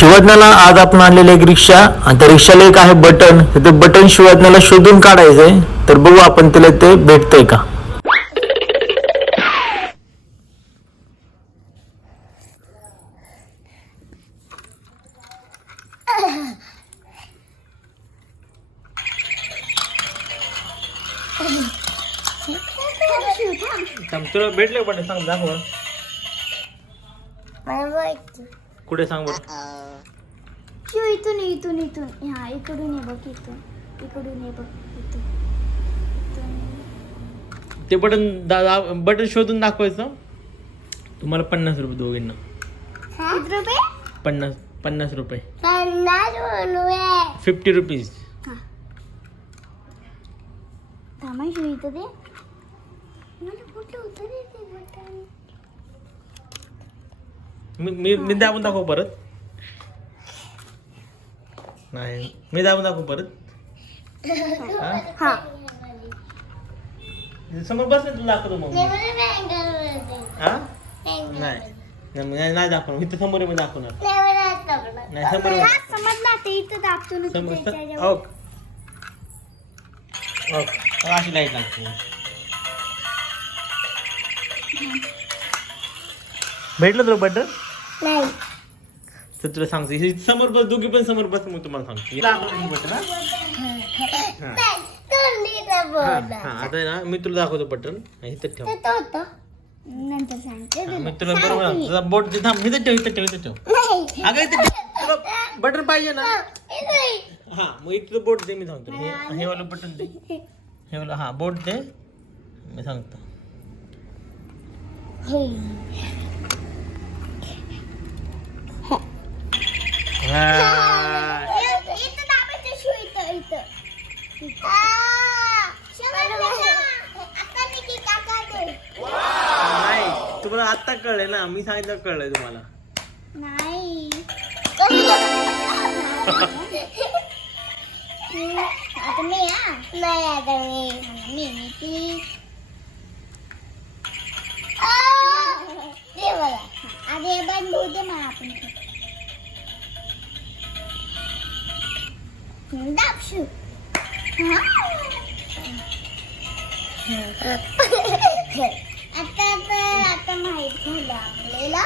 शिवज्ञाला आज आपण आणलेली एक रिक्षा आणि त्या रिक्षाला एक आहे बटन. ते बटन शिवज्ञाला शोधून काढायचंय. तर बघू आपण त्याला ते भेटतंय का. तुला भेटले पण सांग दाखव कुठे सांग बरं. इथून इथून इथून हा इकडून ये बघ इकडून ये बघ इथून ते बटन बटन शोधून दाखवायचं. तुम्हाला 50 रुपये दोघींना. किती रुपये? 50 रुपये. 50 रुपीज. थांबायचं इथं ते मला कुठलं होतं रे ते बटन. मी दाबून दाखव परत. नाही मी दाबून दाखव परत. हा समोर बस ना तुला दाखवतो मग. हा नाही नाही दाखवणार. इथं समोर मी दाखवणार नाही. समोर समजला ते इथं दाबतो ना तू त्याच्यावर. अशी लाईट लागते. भेटलं तुला बटन नाही तर तुला सांगतो. समोर बस दोघी पण समोर बस मग तुम्हाला सांगतो बटन. आता ना मी तुला दाखवतो बटन. इथं ठेव. नंतर सांगते मी तुला बरोबर तुझा बोट थांब. इथं ठेव. अगं इथं तुला बटन पाहिजे ना. हा मग इथलं बोट दे. मी सांगतो हे वाला बटन दे. हे वाला हा बोट दे. मी सांगतो. नाही तुम्हाला आता कळलंय ना. मी सांगितलं कळलंय तुम्हाला. नाही आता मी नाही आता मी दे मला आधी बंद होऊ दे मला. आपण दाबशू आता माहित झालं आपल्याला.